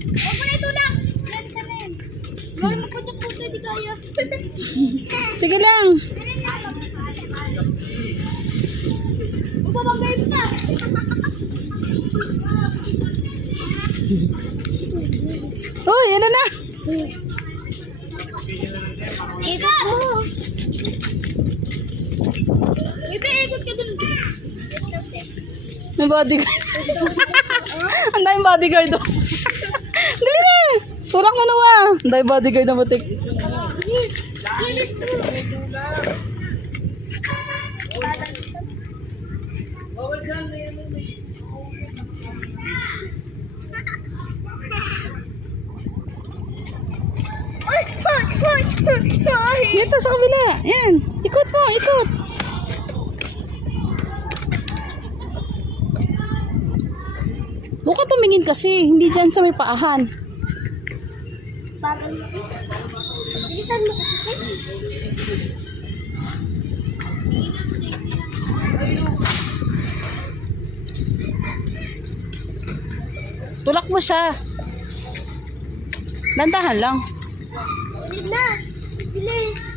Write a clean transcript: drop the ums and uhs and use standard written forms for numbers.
Huwag mo na itulak. Yan, isa na yan. Gawin mo po yung puso, di kaya. Sige lang. Huwag mo mag-drive ka. Uy, ano na? Ikot! Ibe, ikot ka dun. May bodyguard. Ang daming bodyguard doon. Dali na. Tulak mo na wa. Ang daming bodyguard na butik. Dito sa kabila. Yan. Ikot mo, ikot. Huwag ka tumingin kasi. Hindi dyan sa may paahan. Bilisan mo kasi. Tulak mo siya. Dandahan lang. Bilis na. Bilis.